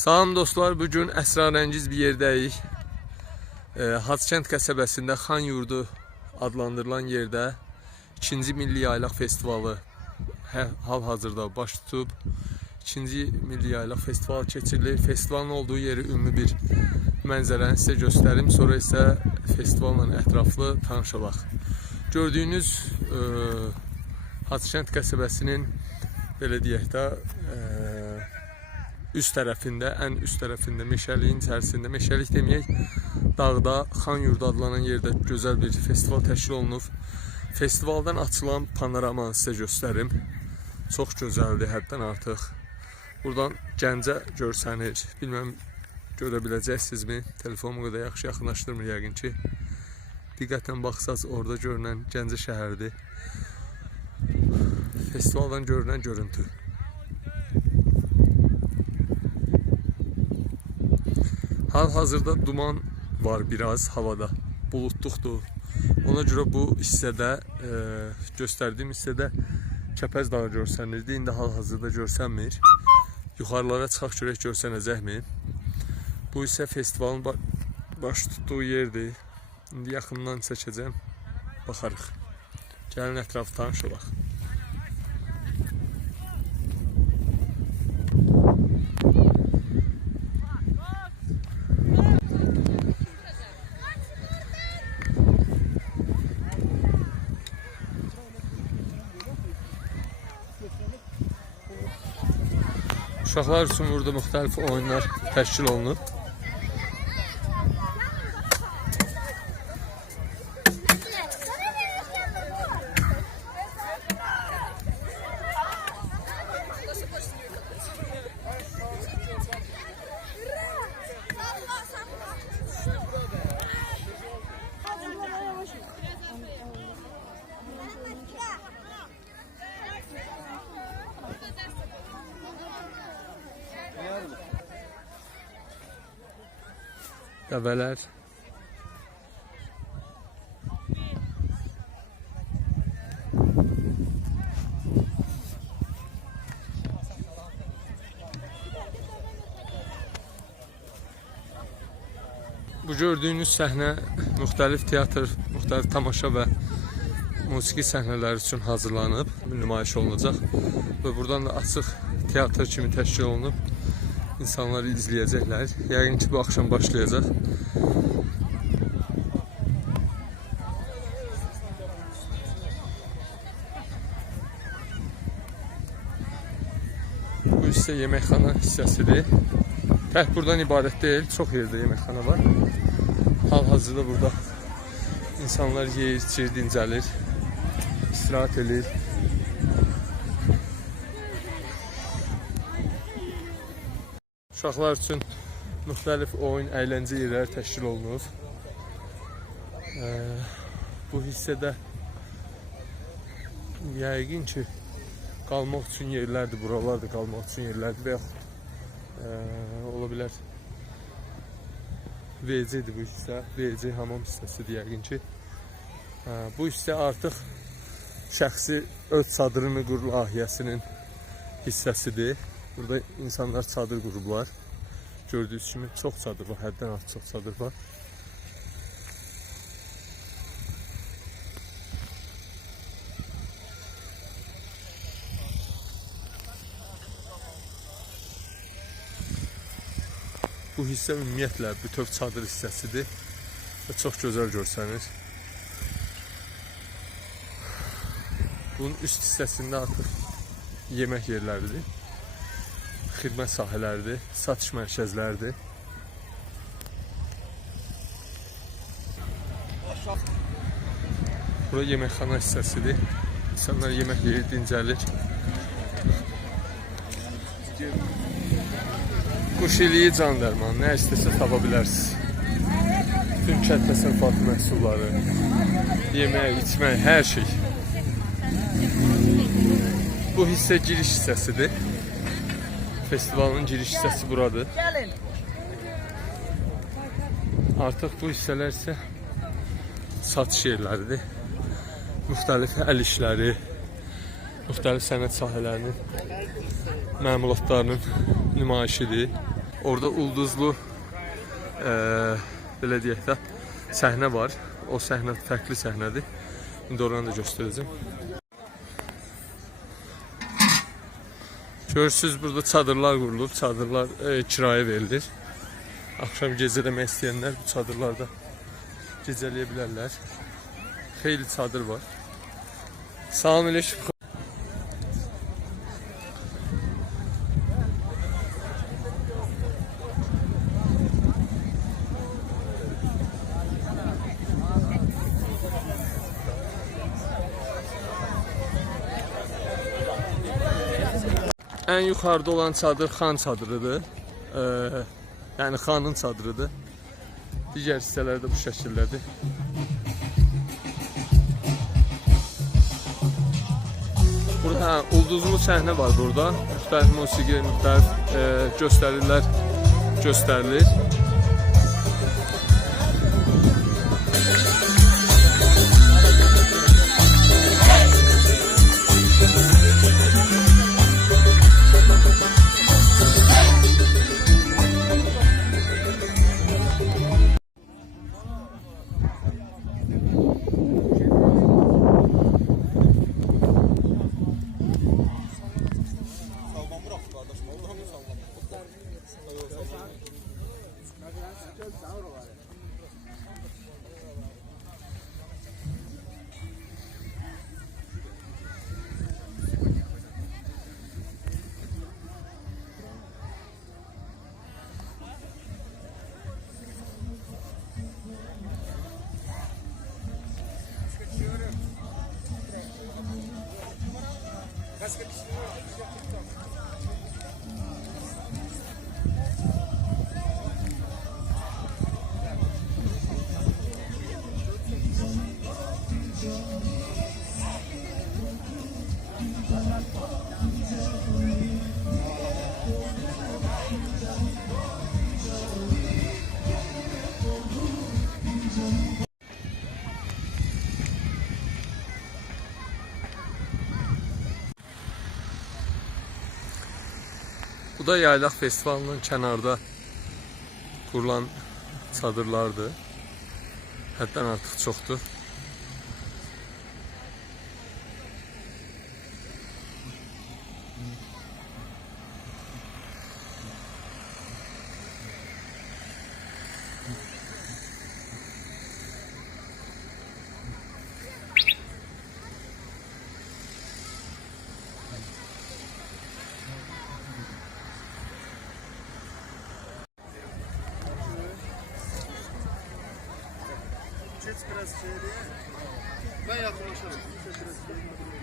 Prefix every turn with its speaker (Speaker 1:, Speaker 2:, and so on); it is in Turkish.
Speaker 1: Salam dostlar, bu gün əsrarəngiz bir yerdəyik. E, Hacıkənd qəsəbəsində Xan Yurdu adlandırılan yerdə 2-ci Milli Yaylaq Festivalı hal-hazırda baş tutub. 2-ci Milli Yaylaq Festivalı keçirilir. Festivalın olduğu yeri ümumi bir mənzərəni sizə göstərim. Sonra isə festivalla ətraflı tanışalaq. Gördüyünüz e, Hacıkənd qəsəbəsinin belə deyək də e, üst tərəfində, ən üst tərəfində meşəliyin içərisində, meşəlik deməyək, dağda Xan Yurdu adlanan yerdə gözəl bir festival təşkil olunub. Festivaldan açılan panoramanı sizə göstərim. Çox gözəldir, həddən artıq. Buradan Gəncə görsənir. Bilməm görə biləcəksinizmi? Telefonumu qədər yaxşı yaxınlaşdırmır yəqin ki. Diqqətlə baxsaz orada görünən Gəncə şəhəridir. Festivaldan görünən görüntü. Hal-hazırda duman var biraz havada. Bulutluqdur. Ona görə bu hissədə, e, göstərdiyim hissədə Kəpəz dağı görsənirdi. İndi hal-hazırda görsənmir. Yuxarılara çıxaq görək görsənəcəkmi? Bu isə festivalın ba baş tutduğu yerdir. İndi yaxından çəkəcəm. Baxarıq. Gəlin ətrafı tanış olaq. Uşaqlar üçün burada müxtəlif oyunlar təşkil olunub. Dəvələr. Bu gördüyünüz səhnə müxtəlif teatr, müxtəlif tamaşa və musiqi səhnələri üçün hazırlanıb, nümayiş olunacaq və buradan da açıq teatr kimi təşkil olunub. İnsanlar izləyəcəklər. Yəqin ki, bu axşam başlayacaq. Bu hissə yeməkxana hissəsidir. Tək buradan ibarət deyil, çox yerdə yeməkxana var. Hal-hazırda burada insanlar yeyir, içir, dincəlir, istirahət edir. Uşaqlar üçün müxtəlif oyun, əyləncə yerləri təşkil olunub. Ee, bu hissədə yəqin ki, qalmaq üçün yerlərdir, buralar da qalmaq üçün yerlərdir və yaxud e, ola bilər WC-dir bu hissə, WC hamam hissəsidir yəqin ki. E, bu hissə artıq şəxsi öz çadırını qur layihəsinin hissəsidir. Burada insanlar çadır qurublar. Gördüyünüz kimi çox çadır var, həddən artıq çox çadır var. Bu hissə ümumiyyətlə bütöv çadır hissəsidir və çox gözəl görsənir. Bunun üst hissəsində artıq yemək yerləridir. Xidmət sahələridir, satış mərkəzləridir. Bura yeməkxana hissəsidir. İnsanlar yemək yeyir, dincəlir. Quş iliyi can dərmanı, nə istəsə tapa bilərsiniz. Bütün kənd təsərrüfatı məhsulları, yemək, içmək, hər şey. Bu hissə giriş hissəsidir. Festivalın giriş hissəsi buradır. Gelin. Artıq bu hissələr isə satış yerləridir. Müxtəlif əl işləri, müxtəlif sənət sahələrinin məmulatlarının nümayişidir. Orada ulduzlu e, belə deyək də səhnə var. O səhnə fərqli səhnədir. İndi oranı da göstərəcəm. Görürsüz burada çadırlar qurulub, çadırlar e, kirayə verilir. Axşam gecələmək istəyənlər bu çadırlarda gecələyə bilərlər. Çadır var. Salam aleyküm. Ən yuxarıda olan çadır xan çadırıdır. Ee, yəni xanın çadırıdır. Hissələr də bu şəkildədir. Burada hə, ulduzlu səhnə var burada. Müxtəlif musiqi, müxtəlif e, göstərililər göstərilir. Let's get this. Bu da yaylaq festivalının kənarda qurulan çadırlardır. Həddən artıq çoxdur. Geç biraz şeye diye. Ben yakınlaşırım. Geç biraz şeye.